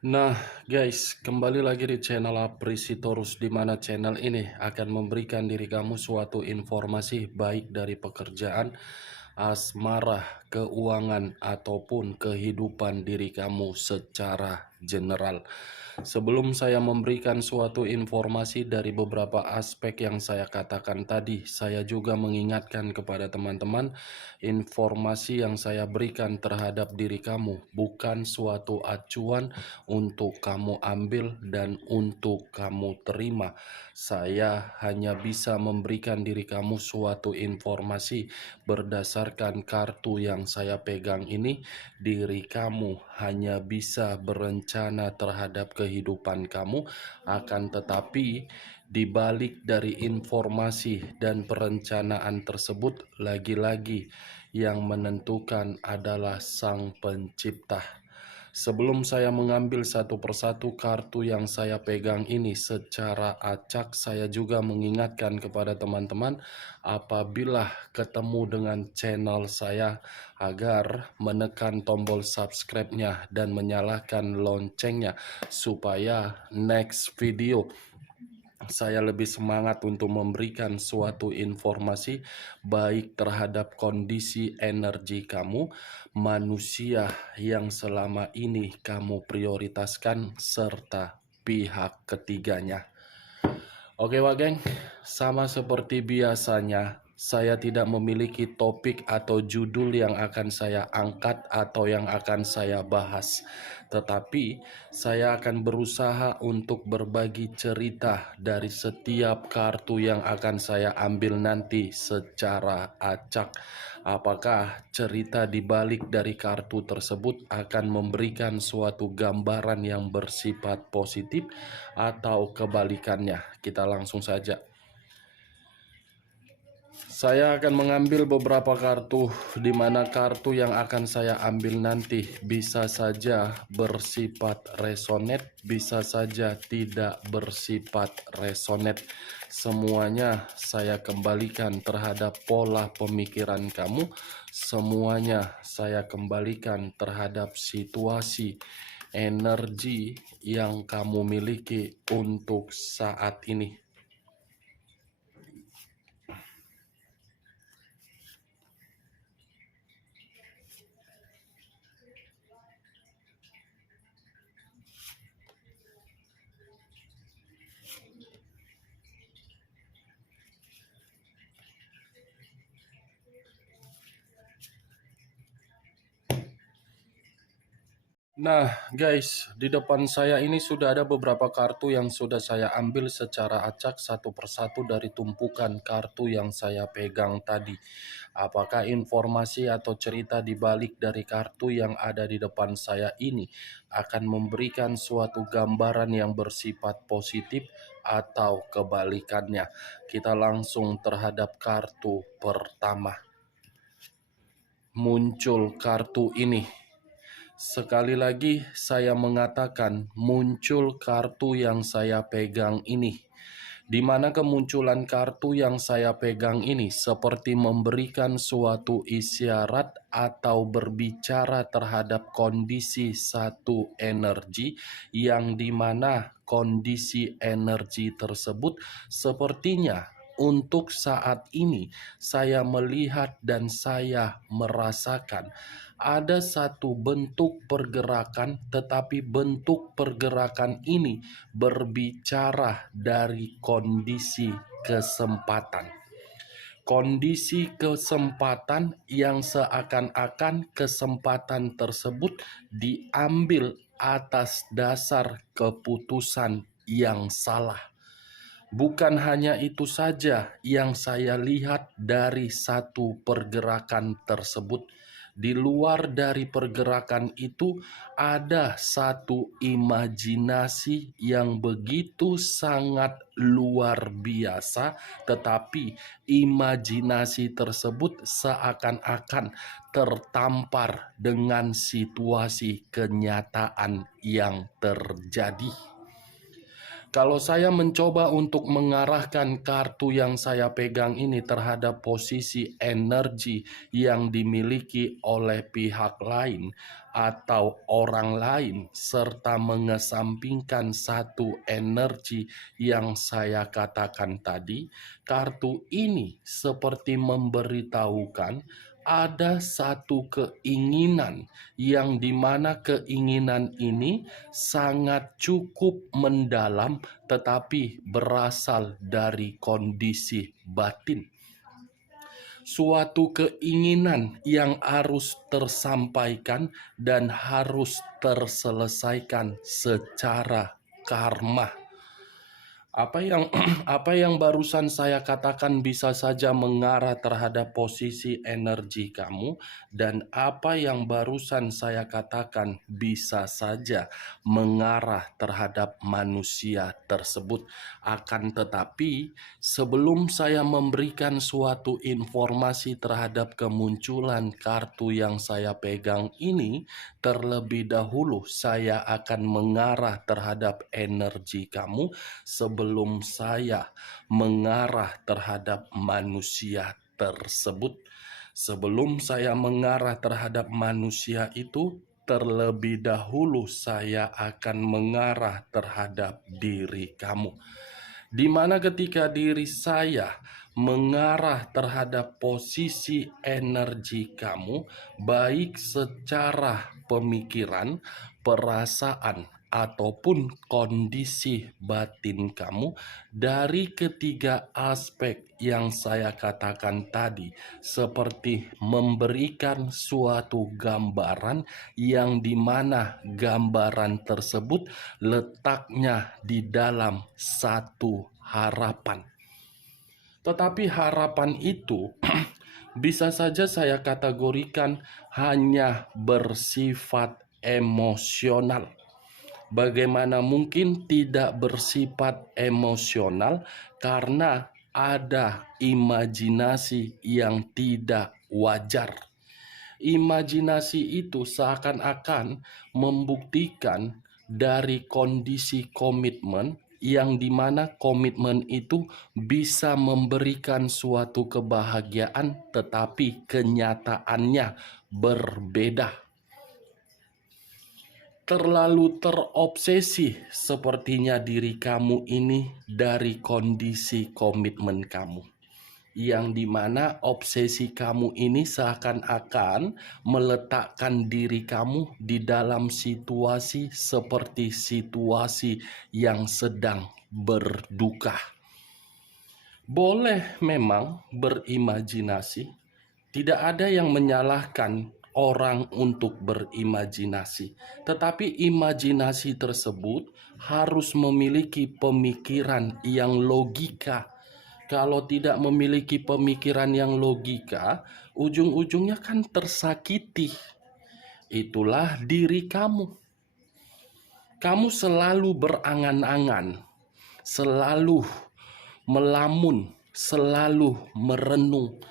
Nah, guys, kembali lagi di channel Aprisitorus, di mana channel ini akan memberikan diri kamu suatu informasi baik dari pekerjaan, asmara, keuangan, ataupun kehidupan diri kamu secara general. Sebelum saya memberikan suatu informasi dari beberapa aspek yang saya katakan tadi, saya juga mengingatkan kepada teman-teman, informasi yang saya berikan terhadap diri kamu bukan suatu acuan untuk kamu ambil dan untuk kamu terima. Saya hanya bisa memberikan diri kamu suatu informasi berdasarkan kartu yang saya pegang ini. Diri kamu hanya bisa berencana terhadap kehidupan kamu, akan tetapi di balik dari informasi dan perencanaan tersebut, lagi-lagi yang menentukan adalah Sang Pencipta. Sebelum saya mengambil satu persatu kartu yang saya pegang ini secara acak, saya juga mengingatkan kepada teman-teman apabila ketemu dengan channel saya agar menekan tombol subscribe-nya dan menyalakan loncengnya supaya next video saya lebih semangat untuk memberikan suatu informasi baik terhadap kondisi energi kamu, manusia yang selama ini kamu prioritaskan, serta pihak ketiganya. Oke Wak Geng, sama seperti biasanya, saya tidak memiliki topik atau judul yang akan saya angkat atau yang akan saya bahas. Tetapi, saya akan berusaha untuk berbagi cerita dari setiap kartu yang akan saya ambil nanti secara acak. Apakah cerita di balik dari kartu tersebut akan memberikan suatu gambaran yang bersifat positif atau kebalikannya? Kita langsung saja. Saya akan mengambil beberapa kartu, di mana kartu yang akan saya ambil nanti bisa saja bersifat resonate, bisa saja tidak bersifat resonate. Semuanya saya kembalikan terhadap pola pemikiran kamu, semuanya saya kembalikan terhadap situasi energi yang kamu miliki untuk saat ini. Nah, guys, di depan saya ini sudah ada beberapa kartu yang sudah saya ambil secara acak satu persatu dari tumpukan kartu yang saya pegang tadi. Apakah informasi atau cerita di balik dari kartu yang ada di depan saya ini akan memberikan suatu gambaran yang bersifat positif atau kebalikannya? Kita langsung terhadap kartu pertama. Muncul kartu ini. Sekali lagi saya mengatakan muncul kartu yang saya pegang ini. Di mana kemunculan kartu yang saya pegang ini seperti memberikan suatu isyarat atau berbicara terhadap kondisi satu energi yang dimana kondisi energi tersebut sepertinya untuk saat ini saya melihat dan saya merasakan ada satu bentuk pergerakan, tetapi bentuk pergerakan ini berbicara dari kondisi kesempatan. Kondisi kesempatan yang seakan-akan kesempatan tersebut diambil atas dasar keputusan yang salah. Bukan hanya itu saja yang saya lihat dari satu pergerakan tersebut. Di luar dari pergerakan itu ada satu imajinasi yang begitu sangat luar biasa, tetapi imajinasi tersebut seakan-akan tertampar dengan situasi kenyataan yang terjadi. Kalau saya mencoba untuk mengarahkan kartu yang saya pegang ini terhadap posisi energi yang dimiliki oleh pihak lain atau orang lain, serta mengesampingkan satu energi yang saya katakan tadi, kartu ini seperti memberitahukan ada satu keinginan yang dimana keinginan ini sangat cukup mendalam tetapi berasal dari kondisi batin. Suatu keinginan yang harus tersampaikan dan harus terselesaikan secara karma. Apa yang apa yang barusan saya katakan bisa saja mengarah terhadap posisi energi kamu, dan apa yang barusan saya katakan bisa saja mengarah terhadap manusia tersebut. Akan tetapi, sebelum saya memberikan suatu informasi terhadap kemunculan kartu yang saya pegang ini, terlebih dahulu saya akan mengarah terhadap energi kamu sebelum saya mengarah terhadap manusia tersebut. Sebelum saya mengarah terhadap manusia itu, terlebih dahulu saya akan mengarah terhadap diri kamu. Di mana ketika diri saya mengarah terhadap posisi energi kamu, baik secara pemikiran, perasaan, ataupun kondisi batin kamu, dari ketiga aspek yang saya katakan tadi, seperti memberikan suatu gambaran yang dimana gambaran tersebut letaknya di dalam satu harapan. Tetapi harapan itu bisa saja saya kategorikan hanya bersifat emosional. Bagaimana mungkin tidak bersifat emosional? Karena ada imajinasi yang tidak wajar. Imajinasi itu seakan-akan membuktikan dari kondisi komitmen yang dimana komitmen itu bisa memberikan suatu kebahagiaan, tetapi kenyataannya berbeda. Terlalu terobsesi sepertinya diri kamu ini dari kondisi komitmen kamu, yang dimana obsesi kamu ini seakan-akan meletakkan diri kamu di dalam situasi seperti situasi yang sedang berduka. Boleh memang berimajinasi, tidak ada yang menyalahkan orang untuk berimajinasi, tetapi imajinasi tersebut harus memiliki pemikiran yang logika. Kalau tidak memiliki pemikiran yang logika, ujung-ujungnya kan tersakiti. Itulah diri kamu. Kamu selalu berangan-angan, selalu melamun, selalu merenung.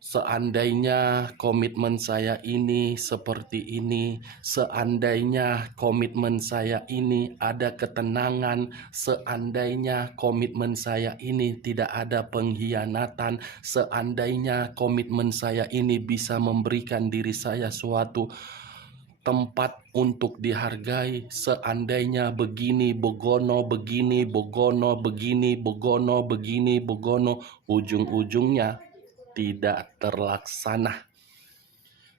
Seandainya komitmen saya ini seperti ini, seandainya komitmen saya ini ada ketenangan, seandainya komitmen saya ini tidak ada pengkhianatan, seandainya komitmen saya ini bisa memberikan diri saya suatu tempat untuk dihargai, seandainya begini begono, begini begono, begini begono, begini begono, ujung-ujungnya tidak terlaksana.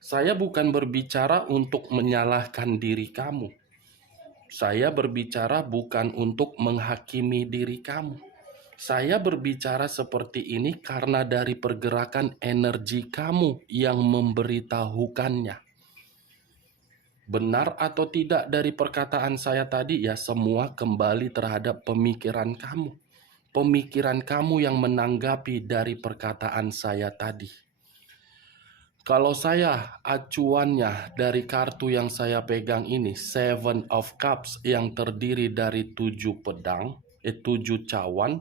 Saya bukan berbicara untuk menyalahkan diri kamu. Saya berbicara bukan untuk menghakimi diri kamu. Saya berbicara seperti ini karena dari pergerakan energi kamu yang memberitahukannya. Benar atau tidak dari perkataan saya tadi, ya semua kembali terhadap pemikiran kamu. Pemikiran kamu yang menanggapi dari perkataan saya tadi. Kalau saya acuannya dari kartu yang saya pegang ini, Seven of Cups, yang terdiri dari 7 pedang, 7 cawan,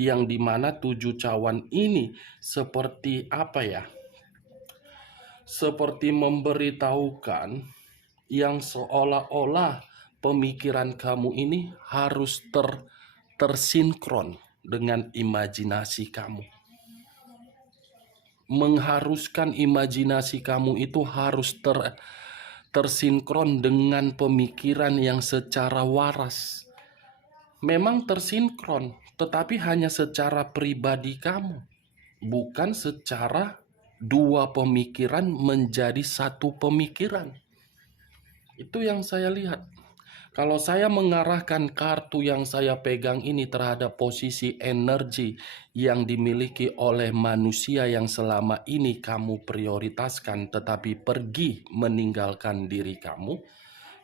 yang dimana 7 cawan ini seperti apa ya? Seperti memberitahukan yang seolah-olah pemikiran kamu ini harus tersinkron dengan imajinasi kamu. Mengharuskan imajinasi kamu itu harus tersinkron dengan pemikiran yang secara waras. Memang tersinkron, tetapi hanya secara pribadi kamu, bukan secara dua pemikiran menjadi satu pemikiran. Itu yang saya lihat. Kalau saya mengarahkan kartu yang saya pegang ini terhadap posisi energi yang dimiliki oleh manusia yang selama ini kamu prioritaskan tetapi pergi meninggalkan diri kamu,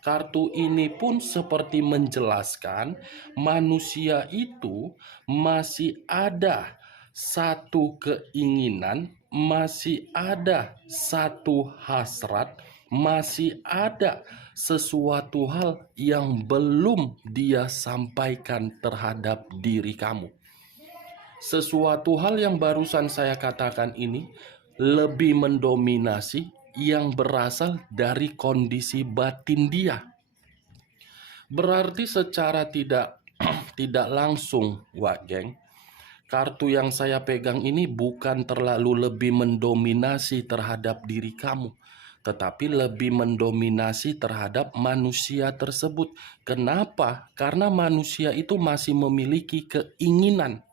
kartu ini pun seperti menjelaskan manusia itu masih ada satu keinginan, masih ada satu hasrat, masih ada sesuatu hal yang belum dia sampaikan terhadap diri kamu. Sesuatu hal yang barusan saya katakan ini lebih mendominasi yang berasal dari kondisi batin dia. Berarti secara tidak tidak langsung, Wak Geng, kartu yang saya pegang ini bukan terlalu lebih mendominasi terhadap diri kamu, tetapi lebih mendominasi terhadap manusia tersebut. Kenapa? Karena manusia itu masih memiliki keinginan.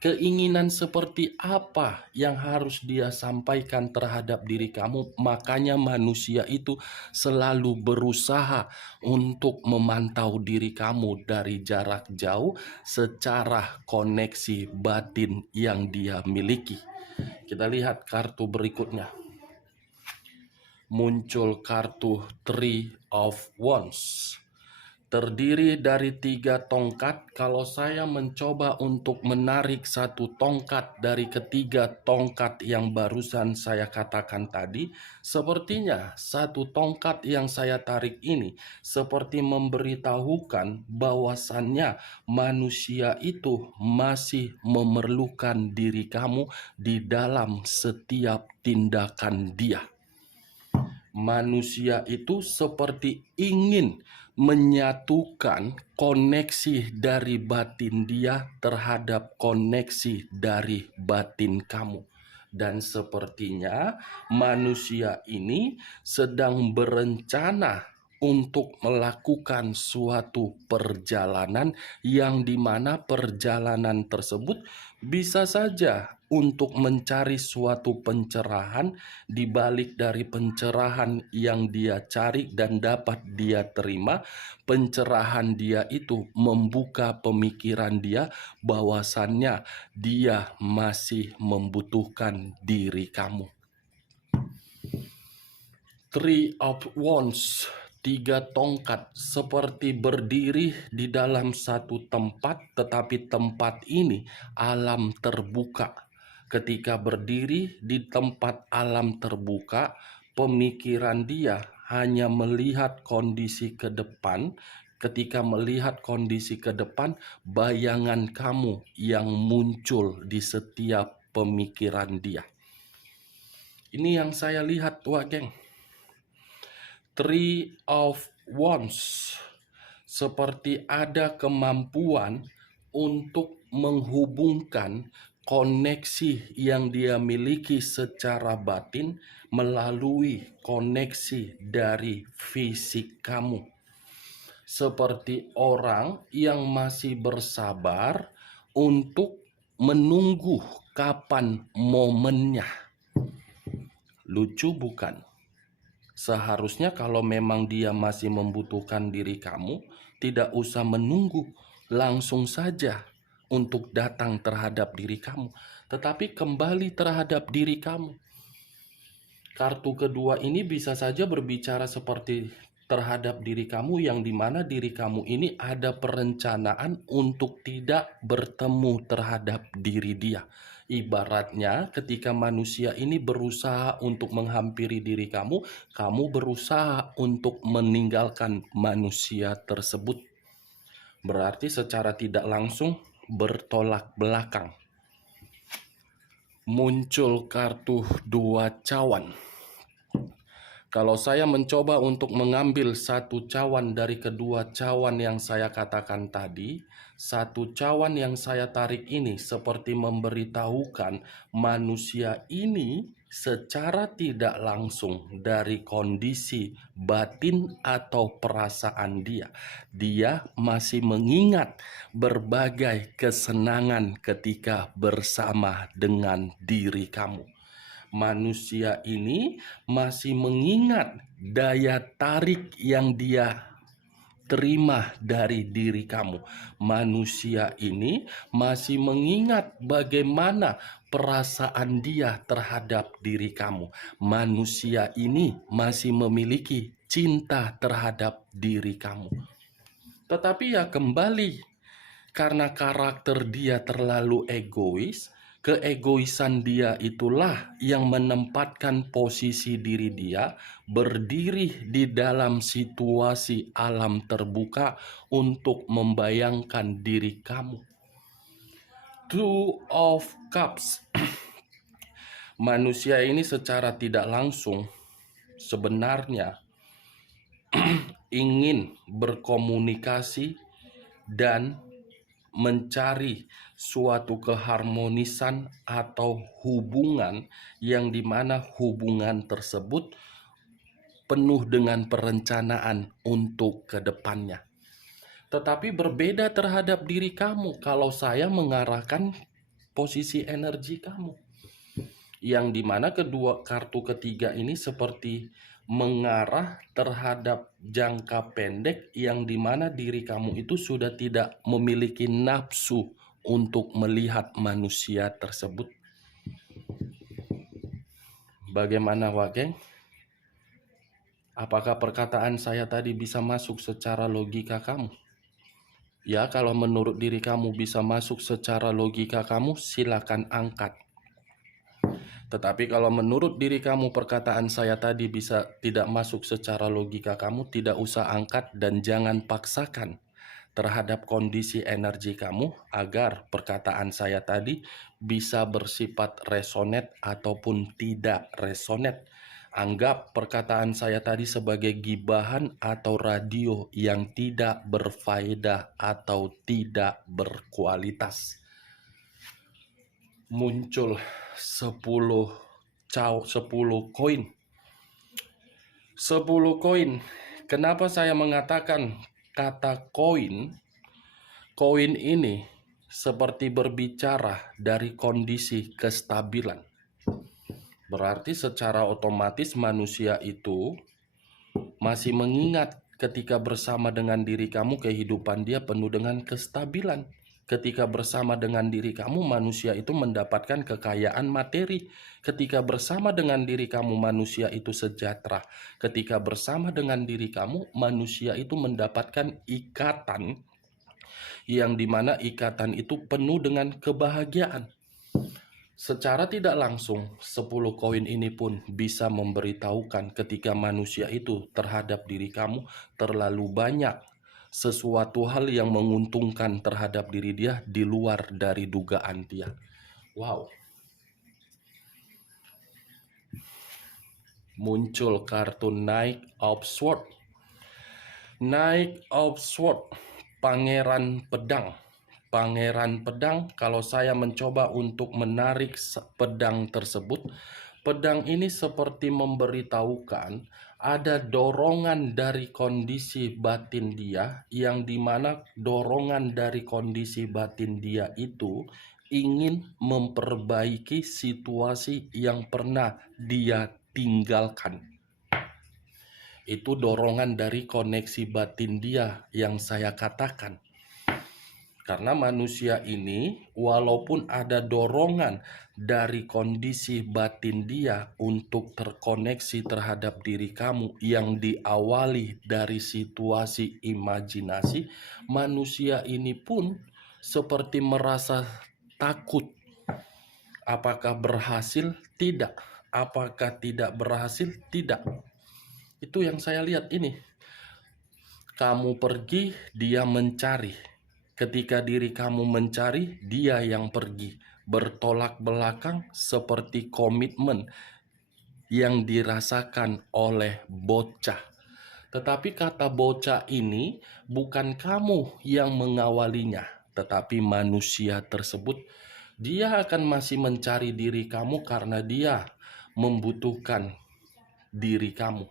Keinginan seperti apa yang harus dia sampaikan terhadap diri kamu. Makanya manusia itu selalu berusaha untuk memantau diri kamu dari jarak jauh secara koneksi batin yang dia miliki. Kita lihat kartu berikutnya. Muncul kartu Three of Wands. Terdiri dari 3 tongkat. Kalau saya mencoba untuk menarik satu tongkat dari ketiga tongkat yang barusan saya katakan tadi, sepertinya satu tongkat yang saya tarik ini seperti memberitahukan bahwasannya manusia itu masih memerlukan diri kamu di dalam setiap tindakan dia. Manusia itu seperti ingin menyatukan koneksi dari batin dia terhadap koneksi dari batin kamu. Dan sepertinya manusia ini sedang berencana untuk melakukan suatu perjalanan yang dimana perjalanan tersebut bisa saja untuk mencari suatu pencerahan. Di balik dari pencerahan yang dia cari dan dapat dia terima, pencerahan dia itu membuka pemikiran dia bahwasannya dia masih membutuhkan diri kamu. Three of Wands, 3 tongkat, seperti berdiri di dalam satu tempat, tetapi tempat ini alam terbuka. Ketika berdiri di tempat alam terbuka, pemikiran dia hanya melihat kondisi ke depan. Ketika melihat kondisi ke depan, bayangan kamu yang muncul di setiap pemikiran dia. Ini yang saya lihat, Wak Geng. Three of Wands seperti ada kemampuan untuk menghubungkan koneksi yang dia miliki secara batin melalui koneksi dari fisik kamu. Seperti orang yang masih bersabar untuk menunggu kapan momennya. Lucu bukan? Seharusnya kalau memang dia masih membutuhkan diri kamu, tidak usah menunggu, langsung saja untuk datang terhadap diri kamu. Tetapi kembali terhadap diri kamu. Kartu kedua ini bisa saja berbicara seperti terhadap diri kamu, yang dimana diri kamu ini ada perencanaan untuk tidak bertemu terhadap diri dia. Ibaratnya ketika manusia ini berusaha untuk menghampiri diri kamu, kamu berusaha untuk meninggalkan manusia tersebut. Berarti secara tidak langsung bertolak belakang. Muncul kartu 2 cawan. Kalau saya mencoba untuk mengambil satu cawan dari kedua cawan yang saya katakan tadi, satu cawan yang saya tarik ini seperti memberitahukan manusia ini secara tidak langsung dari kondisi batin atau perasaan dia. Dia masih mengingat berbagai kesenangan ketika bersama dengan diri kamu. Manusia ini masih mengingat daya tarik yang dia terima dari diri kamu. Manusia ini masih mengingat bagaimana perasaan dia terhadap diri kamu. Manusia ini masih memiliki cinta terhadap diri kamu. Tetapi ya kembali, karena karakter dia terlalu egois, keegoisan dia itulah yang menempatkan posisi diri dia berdiri di dalam situasi alam terbuka untuk membayangkan diri kamu. Two of Cups. Manusia ini secara tidak langsung sebenarnya ingin berkomunikasi dan mencari suatu keharmonisan atau hubungan yang dimana hubungan tersebut penuh dengan perencanaan untuk kedepannya. Tetapi berbeda terhadap diri kamu kalau saya mengarahkan posisi energi kamu. Yang dimana kedua kartu ketiga ini seperti mengarah terhadap jangka pendek yang dimana diri kamu itu sudah tidak memiliki nafsu untuk melihat manusia tersebut. Bagaimana Wak Geng? Apakah perkataan saya tadi bisa masuk secara logika kamu? Ya, kalau menurut diri kamu bisa masuk secara logika kamu, silakan angkat. Tetapi kalau menurut diri kamu perkataan saya tadi bisa tidak masuk secara logika kamu, tidak usah angkat dan jangan paksakan terhadap kondisi energi kamu agar perkataan saya tadi bisa bersifat resonate ataupun tidak resonate. Anggap perkataan saya tadi sebagai gibahan atau radio yang tidak berfaedah atau tidak berkualitas. Muncul 10 koin. 10 koin. Kenapa saya mengatakan kata koin? Koin ini seperti berbicara dari kondisi kestabilan. Berarti secara otomatis manusia itu masih mengingat ketika bersama dengan diri kamu kehidupan dia penuh dengan kestabilan. Ketika bersama dengan diri kamu, manusia itu mendapatkan kekayaan materi. Ketika bersama dengan diri kamu, manusia itu sejahtera. Ketika bersama dengan diri kamu, manusia itu mendapatkan ikatan yang dimana ikatan itu penuh dengan kebahagiaan. Secara tidak langsung, 10 koin ini pun bisa memberitahukan ketika manusia itu terhadap diri kamu terlalu banyak sesuatu hal yang menguntungkan terhadap diri dia di luar dari dugaan dia. Wow. Muncul kartu Knight of Swords. Knight of Swords, Pangeran Pedang. Pangeran Pedang, kalau saya mencoba untuk menarik pedang tersebut, pedang ini seperti memberitahukan ada dorongan dari kondisi batin dia, yang dimana dorongan dari kondisi batin dia itu ingin memperbaiki situasi yang pernah dia tinggalkan. Itu dorongan dari koneksi batin dia yang saya katakan. Karena manusia ini walaupun ada dorongan dari kondisi batin dia untuk terkoneksi terhadap diri kamu yang diawali dari situasi imajinasi, manusia ini pun seperti merasa takut. Apakah berhasil? Tidak. Apakah tidak berhasil? Tidak. Itu yang saya lihat ini. Kamu pergi, dia mencari. Ketika diri kamu mencari, dia yang pergi. Bertolak belakang seperti komitmen. yang dirasakan oleh bocah. Tetapi kata bocah ini bukan kamu yang mengawalinya, tetapi manusia tersebut. Dia akan masih mencari diri kamu karena dia membutuhkan diri kamu.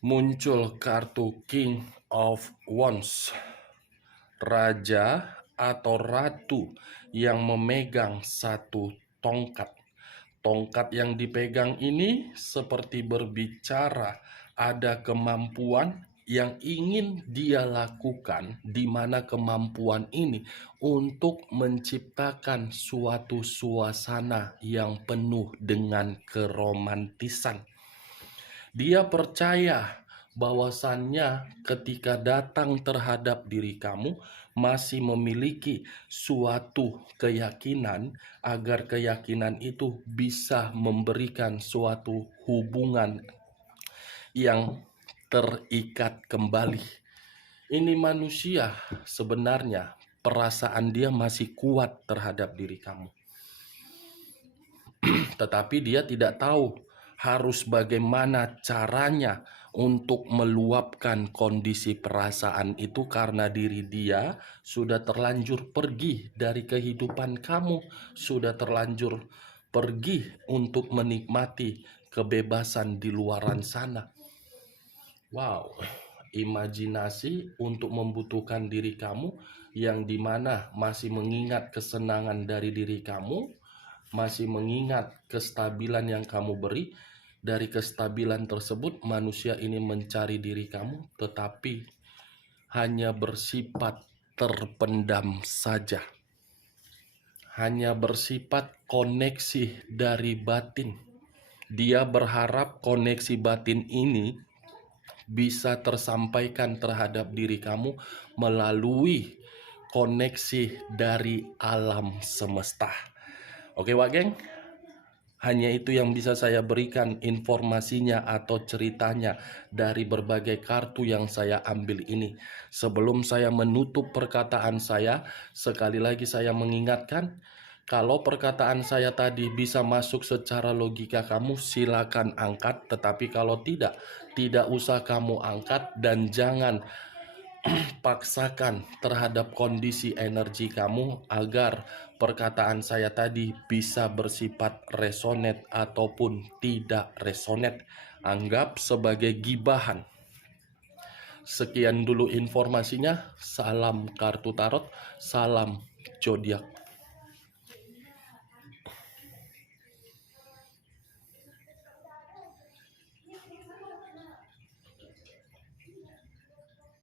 Muncul kartu King of Wands, raja atau ratu yang memegang satu tongkat. Tongkat yang dipegang ini seperti berbicara, ada kemampuan yang ingin dia lakukan, di mana kemampuan ini untuk menciptakan suatu suasana yang penuh dengan keromantisan. Dia percaya bahwasannya ketika datang terhadap diri kamu masih memiliki suatu keyakinan, agar keyakinan itu bisa memberikan suatu hubungan yang terikat kembali. Ini manusia sebenarnya perasaan dia masih kuat terhadap diri kamu. Tetapi dia tidak tahu harus bagaimana caranya untuk meluapkan kondisi perasaan itu, karena diri dia sudah terlanjur pergi dari kehidupan kamu, sudah terlanjur pergi untuk menikmati kebebasan di luaran sana. Wow, imajinasi untuk membutuhkan diri kamu yang dimana masih mengingat kesenangan dari diri kamu, masih mengingat kestabilan yang kamu beri. Dari kestabilan tersebut manusia ini mencari diri kamu, tetapi hanya bersifat terpendam saja, hanya bersifat koneksi dari batin. Dia berharap koneksi batin ini bisa tersampaikan terhadap diri kamu melalui koneksi dari alam semesta. Oke Wak Geng, hanya itu yang bisa saya berikan informasinya atau ceritanya dari berbagai kartu yang saya ambil ini. Sebelum saya menutup perkataan saya, sekali lagi saya mengingatkan, kalau perkataan saya tadi bisa masuk secara logika kamu, silakan angkat. Tetapi kalau tidak usah kamu angkat, dan jangan paksakan terhadap kondisi energi kamu agar perkataan saya tadi bisa bersifat resonate ataupun tidak resonate. Anggap sebagai gibahan. Sekian dulu informasinya. Salam kartu tarot, salam zodiak.